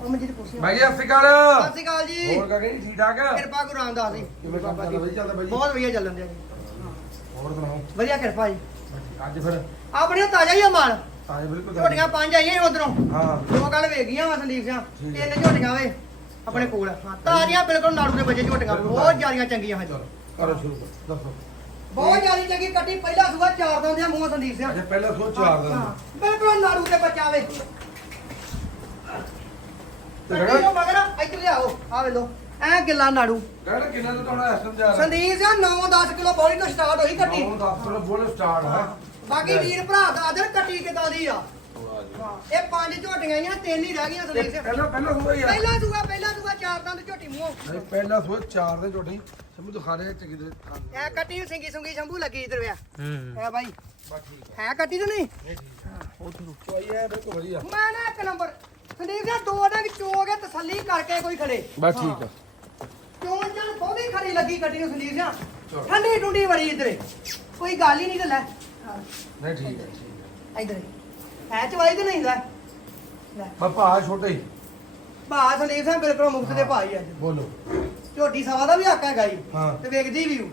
ਉਹ ਮਨਜੀਤ ਕੁਰਸੀ ਬਾਈ ਜੀ ਸਤਿ ਸ਼੍ਰੀ ਅਕਾਲ। ਸਤਿ ਸ਼੍ਰੀ ਅਕਾਲ ਜੀ। ਹੋਰ ਕਾਕੇ ਜੀ ਠੀਕ ਠਾਕ? ਕਿਰਪਾ ਗੁਰੂ ਰਾਮਦਾਸ ਜੀ। ਕਿਵੇਂ ਕੰਮ ਚੱਲਦਾ ਬਾਈ? ਚੱਲਦਾ ਬਾਈ ਜੀ? ਬਹੁਤ ਵਧੀਆ ਚੱਲਣ ਦਿਆ ਜੀ। ਹੋਰ ਸੁਣਾਓ? ਵਧੀਆ ਕਿਰਪਾ ਜੀ। ਅੱਜ ਫਿਰ? ਆਪਣੇ ਤਾਜ਼ਾ ਹੀ ਆ ਮਾਲ। ਤਾਂ ਬਿਲਕੁਲ ਗੱਲ- ਝੋਟੀਆਂ ਪੰਜ ਆਈਆਂ ਉਧਰੋਂ। ਹਾਂ। ਦੋ ਗੱਲ ਵੇਖ ਗਈਆਂ ਵਾ ਸੰਦੀਪ ਸਿੰਘ ਠੀਕ ਹੈ। ਤਿੰਨ ਝੋਟੀਆਂ ਵੇ ਆਪਣੇ ਕੋਲ। ਹਾਂ ਤਾਜ਼ੀਆਂ ਬਿਲਕੁਲ ਨਾੜੂ ਦੇ ਬੱਚੇ ਝੋਟੀਆਂ। ਬਹੁਤ ਜ਼ਿਆਦੀਆਂ ਚੰਗੀਆਂ ਹਨ ਚਲੋ ਕਰੋ ਸ਼ੁਰੂ ਕਰੋ। ਦੱਸੋ। ਬਹੁਤ ਜ਼ਿਆਦੀ ਚੰਗੀ ਕੱਟੀ ਪਹਿਲਾ ਸੂਆ ਚਾਰ ਦਿਨ ਦੇ ਮੂੰਹ ਸੰਦੀਪ ਸਿੰਘ ਅੱਛਾ ਪਹਿਲਾਂ ਸੋ ਚਾਰ ਦਿਨ ਹਾਂ, ਬਿਲਕੁਲ ਨਾੜੂ ਦੇ ਬੱਚਾ ਵੇ। ਕਿਹੜਾ ਨੂੰ ਮਗਰ ਇੱਧਰ ਲਿਆਓ ਆ ਵੇ ਲੋ ਐ ਗਿੱਲਾ ਨਾੜੂ। ਕਿਹੜਾ ਕਿੰਨਾ ਤੋਂ ਤੁਹਾਡਾ ਐਸਐਮ ਜਾ ਰਿਹਾ ਸੰਦੀਪ ਸਿੰਘ 9-10 ਕਿਲੋ ਬੋਲੀ ਤੋਂ ਸਟਾਰਟ ਹੋਈ ਕੱਟੀ ਨੌਂ ਦਸ ਤੋਂ ਬੋਲ ਸਟਾਰਟ ਹੈ ਬਾਕੀ ਵੀਰ ਭਰਾ ਦਾ ਆਦਰ ਕੱਟੀ ਕਿਦਾਂ ਦੀ ਆ? ਇਹ ਪੰਜ ਝੋਟੀਆਂ ਆਈਆਂ ਤਿੰਨ ਹੀ ਰਹਿ ਗਈਆਂ ਸੰਦੀਪ ਸਿੰਘ ਪਹਿਲਾਂ ਪਹਿਲਾਂ ਸੋ ਹੀ ਆ। ਪਹਿਲਾ ਸੂਆ ਪਹਿਲਾ ਸੂਆ ਚਾਰ ਦੰਦ ਝੋਟੀ ਮੂੰਹ। ਨਹੀਂ ਪਹਿਲਾਂ ਸੋ ਚਾਰ ਦੇ ਝੋਟੀ। ਸਮਝ ਦਿਖਾ ਰਿਹਾ ਚੰਗੀ ਦੇ ਐ ਕੱਟੀ ਨੂੰ ਸਿੰਗੀ ਸੁੰਗੀ ਸ਼ੰਭੂ ਲੱਗੀ ਇਧਰ ਵਿਆ ਹੂੰ। ਐ ਬਾਈ। ਬਸ ਠੀਕ ਹੈ ਕੱਟੀ ਤੇ ਨਹੀਂ? ਹੈ ਠੀਕ ਹੈ ਉਧਰ ਚੋਈ ਹੈ ਬਿਲਕੁਲ ਵਧੀਆ। ਮੈਂ ਨਾ ਇੱਕ ਨੰਬਰ ਸੰਦੀਪ ਸਿੰਘ ਦੋ ਡੰਗ ਚੋ ਕੇ ਤਸੱਲੀ ਕਰਕੇ ਕੋਈ ਖੜੇ। ਬਸ ਠੀਕ ਆ। ਚੋਣ ਚਣ ਬਹੁਤੀ ਖਰੀ ਲੱਗੀ ਕੱਟੀ ਨੂੰ ਸੰਦੀਪ ਚਲੋ। ਠੰਡੀ ਟੁੰਡੀ ਬੜੀ ਇਧਰੇ। ਕੋਈ ਗੱਲ ਹੀ ਨਹੀਂ ਤੇ ਲੈ। ਨਹੀਂ ਠੀਕ ਹੈ ਠੀਕ ਹੈ ਇਧਰ। ਹੈ ਚਵਾਈ ਤੇ ਨਹੀਂ ਲੈ ਲੈ। ਮੈਂ ਭਾ ਛੋਟੇ ਹੀ। ਭਾ ਸੰਦੀਪ ਸਿੰਘ ਬਿਲਕੁਲ ਮੁਕਤ ਦੇ ਭਾਈ ਅੱਜ। ਬੋਲੋ। ਝੋਟੀ ਸਵਾ ਦਾ ਵੀ ਹੱਕ ਹੈਗਾ ਜੀ। ਹਾਂ। ਤੇ ਵੇਖਦੀ ਵੀ।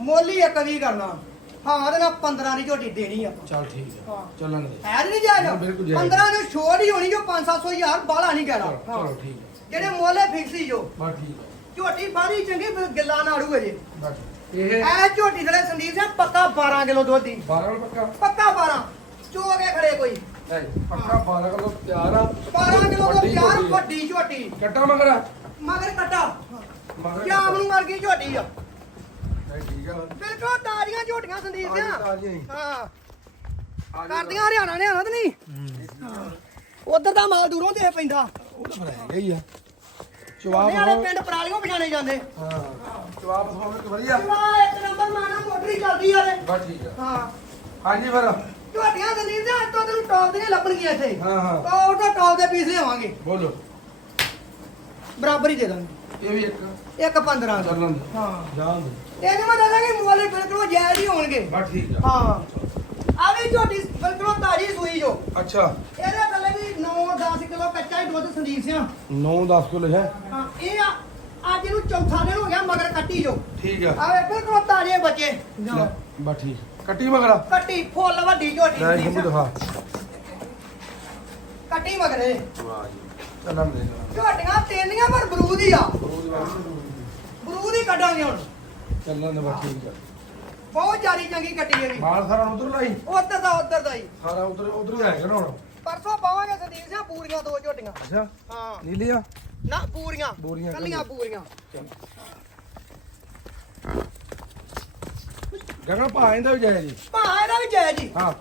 ਮੁੱਲ ਹੀ ਇੱਕ ਵੀ ਕਰਨਾ। ਹਾਂ ਤੇ ਨਾ 15 ਦੀ ਝੋਟੀ ਦੇਣੀ ਆਪਾਂ ਚੱਲ ਠੀਕ ਹੈ ਹਾਂ। ਚੱਲਣ ਦੇ ਹੈ ਨਹੀਂ ਜਾਇਜ਼ ਹਾਂ, ਬਿਲਕੁਲ ਜਾਇਜ਼। 15 ਨੂੰ ਛੋੜ ਹੀ ਹੋਣੀ ਜੋ 5-700 ਹਜ਼ਾਰ ਬਾਹਲਾ ਨਹੀਂ ਕਹਿਣਾ। ਚਲੋ ਹਾਂ। ਚਲੋ ਠੀਕ ਹੈ ਜਿਹੜੇ ਮੁੱਲ ਹੈ ਫਿਕਸ ਹੀ ਜੋ। ਬਸ ਠੀਕ ਹੈ ਝੋਟੀ ਬਾਰੀ ਚੰਗੀ ਫਿਰ ਗਿੱਲਾ ਨਾੜੂ ਹੈ ਜੀ ਬਸ। ਇਹ ਐ ਝੋਟੀ ਥਲੇ ਸੰਦੀਪ ਸਿੰਘ ਪੱਕਾ 12 ਕਿਲੋ ਦੁੱਧ ਦੀ। 12 ਵਾਲਾ ਪੱਕਾ? ਪੱਕਾ 12 ਚੋ ਕੇ ਖੜੇ ਕੋਈ। ਨਹੀਂ ਪੱਕਾ 12 ਕਿਲੋ ਤਿਆਰ ਆ। 12 ਕਿਲੋ ਦਾ ਵੱਡੀ ਝੋਟੀ ਆ। ਵੱਡੀ ਝੋਟੀ। ਕੱਟਾ ਮਗਰ? ਆ। ਮਗਰ ਕੱਟਾ। ਮਗਰ ਕਿਆਮ ਨੂੰ ਵਰਗੀ ਝੋਟੀ ਆ। ਠੀਕ ਆ। ਬਿਲਕੁਲ ਤਾਜ਼ੀਆਂ ਝੋਟੀਆਂ ਸੰਦੀਪ ਸਿੰਘ ਤਾਜ਼ੀਆਂ ਹੀ। ਹਾਂ। ਆ ਜਾਓ। ਕਰਦੀਆਂ ਹਰਿਆਣਾ ਹਰਿਆਣਾ ਤੇ ਨਹੀਂ? ਉਧਰ ਦਾ ਮਾਲ ਦੂਰੋਂ ਦੇ ਪੈਂਦਾ। ਉਹ ਤਾਂ ਫਿਰ ਹੈਗਾ ਹੀ ਆ। ਜਵਾਬ ਉਹਨੇ ਵਾਲੇ ਪਿੰਡ ਪਰਾਲੀਆਂ ਪਛਾਣੇ ਜਾਂਦੇ। ਹਾਂ ਜਵਾਬ ਸੁਣਾਉਣ ਕਿ ਵਧੀਆ। ਵਾਹ ਇੱਕ ਨੰਬਰ ਮਾਨਾ ਮੋਟਰੀ ਚੱਲਦੀ ਆ ਤੇ। ਬਸ ਠੀਕ ਆ। ਹਾਂ। ਹਾਂਜੀ ਫਿਰ। ਝੋਟੀਆਂ ਸੰਦੀਪ ਸਿੰਘ ਅੱਜ ਤੋਂ ਤੈਨੂੰ ਟੌਪ ਦੀਆਂ ਲੱਭਣਗੀਆਂ ਇੱਥੇ। ਹਾਂ ਹਾਂ। ਟੌਪ ਤੋਂ ਟੌਪ ਦੇ ਪੀਸ ਲਿਆਵਾਂਗੇ। ਬੋਲੋ। ਬਰਾਬਰ ਹੀ ਦੇ ਦਾਂਗੇ। ਇਹ ਵੀ ਇੱਕ। ਇੱਕ 15 ਦਾ ਚੱਲਣ ਦੇ ਹਾਂ। ਜਾਣ ਦੇ। ਇਹਨੂੰ ਮੈਂ ਦੱਸਾਂਗੇ ਮੁੱਲ ਬਿਲਕੁਲ ਜਾਇਜ਼ ਹੀ ਹੋਣਗੇ। ਬਸ ਠੀਕ ਆ। ਹਾਂ। ਆ ਵੀ ਝੋਟੀ ਬਿਲਕੁਲ ਤਾਜ਼ੀ ਸੂਈ ਜੋ। ਅੱਛਾ। ਇਹਦੇ ਥੱਲੇ ਵੀ 9-10 ਕਿਲੋ ਕੱਚਾ ਹੀ ਦੁੱਧ ਸੰਦੀਪ ਸਿੰਘ। 9-10 ਕਿਲੋ ਹੈ। ਹਾਂ ਇਹ ਆ ਅੱਜ ਨੂੰ ਚੌਥਾ ਦਿਨ ਹੋ ਗਿਆ ਮਗਰ ਕੱਟੀ ਜੋ। ਠੀਕ ਆ। ਆ ਵੇ ਬਿਲਕੁਲ ਤਾਜ਼ੇ ਬੱਚੇ। ਲੈ, ਬਸ ਠੀਕ। ਕੱਟੀ ਮਗਰ। ਕੱਟੀ ਫੁੱਲ ਵੱਡੀ ਝੋਟੀ ਲੈ ਸੰਦੀਪ ਸ਼ੰਭੂ ਸਿੰਘ। ਦਿਖਾ। ਕੱਟੀ ਮਗਰ ਇਹ। ਵਾਹ ਜੀ। ਚੱਲਣ ਦੇ ਝੋਟੀਆਂ ਤੇਨੀਆਂ ਪਰ ਬਰੂਦ ਹੀ ਆ। ਬਰੂਦ ਹੀ ਕੱਢਾਂਗੇ ਹੁਣ। ਚੱਲਣ ਦੇ ਆ। ਬਹੁਤ ਜ਼ਿਆਦੀ ਚੰਗੀ ਕੱਟੀ ਵੀ ਮਾਲ ਸਾਰਾ ਉਧਰ ਲਾਈ? ਉੱਧਰ ਦਾ ਉੱਧਰ ਦਾ ਹੀ। ਸਾਰਾ ਉਧਰ ਉਧਰ ਹੀ ਆਏਗਾ ਨਾ ਹੁਣ? ਪਰਸੋਂ ਪਾਵਾਂਗੇ ਸੰਦੀਪ ਸਿੰਘ ਪੂਰੀਆਂ ਦੋ ਝੋਟੀਆਂ। ਅੱਛਾ। ਹਾਂ। ਨੀਲੀ ਆ? ਨਾ ਪੂਰੀਆਂ ਪੂਰੀਆਂ ਕੱਲੀਆਂ। ਪੂਰੀਆਂ ਗਗਨ ਭਾ ਇਹਦਾ ਵੀ ਜਾਇਆ ਜੀ? ਭਾ ਇਹਦਾ ਵੀ ਜੈ ਜੀ। ਹਾਂ।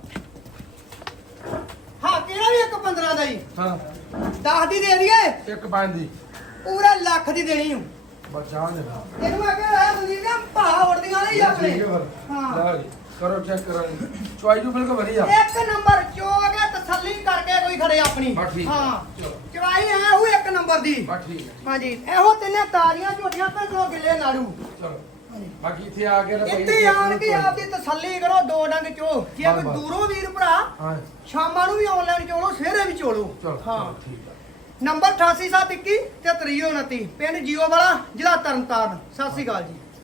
ਹਾਂ ਕਿਹੜਾ ਵੀ ਇੱਕ 15 ਦਾ ਹੀ। ਹਾਂ। 10 ਦੀ ਦੇ ਦਈਏ? ਇੱਕ ਪੰਜ ਦੀ। ਪੂਰਾ ਲੱਖ ਦੀ ਦੇਣੀ ਹੂੰ ਬਚਾ ਦੇ ਇਹਨੂੰ ਮੈਂ ਕਿਹਾ ਸੰਦੀਪ ਸਿੰਘ ਭਾ ਉੜਦੀਆਂ ਨਹੀਂ ਆਪਣੇ? ਠੀਕ ਹੈ ਹਾਂ। ਫਿਰ ਲਓ ਜੀ ਕਰੋ ਚੈੱਕ ਕਰੋ ਚੁਆਈ ਨੂੰ ਬਿਲਕੁਲ ਵਧੀਆ। ਇੱਕ ਨੰਬਰ ਚੋਗ ਤਸੱਲੀ ਕਰਕੇ ਕੋਈ ਖੜੇ ਆਪਣੀ। ਬਸ ਠੀਕ ਹੈ। ਹਾਂ। ਚਲੋ। ਚਵਾਈ ਐ ਉਹ ਇੱਕ ਨੰਬਰ ਦੀ। ਬਸ ਠੀਕ ਹੈ ਹਾਂਜੀ। ਇਹੋ ਤਿੰਨੇ ਤਾਰੀਆਂ ਝੋਟੀਆਂ ਤੇ ਦੋ ਗਿੱਲੇ ਨਾੜੂ। ਚਲੋ। ਬਾਕੀ ਇੱਥੇ ਆ ਕੇ ਨਾ ਭਾਈ ਇੱਥੇ ਆਣ ਕੇ ਆਪਦੀ ਤਸੱਲੀ ਕਰੋ ਦੋ ਡੰਗ ਚੋ। ਜੇ ਕੋਈ। ਦੂਰੋਂ ਵੀਰ ਭਰਾ ਹਾਂ। ਸ਼ਾਮਾਂ ਨੂੰ ਵੀ ਆਨਲਾਈਨ ਚੋਲੋ ਸਵੇਰੇ ਵੀ ਚਲੋ ਹਾਂ। ਠੀਕ ਹੈ ਨੰਬਰ 8871 ਤੇ 329 ਪਿੰਡ ਜੀਓ ਵਾਲਾ ਜ਼ਿਲ੍ਹਾ ਤਰਨਤਾਰਨ। ਸਤਿ ਸ੍ਰੀ ਅਕਾਲ ਜੀ।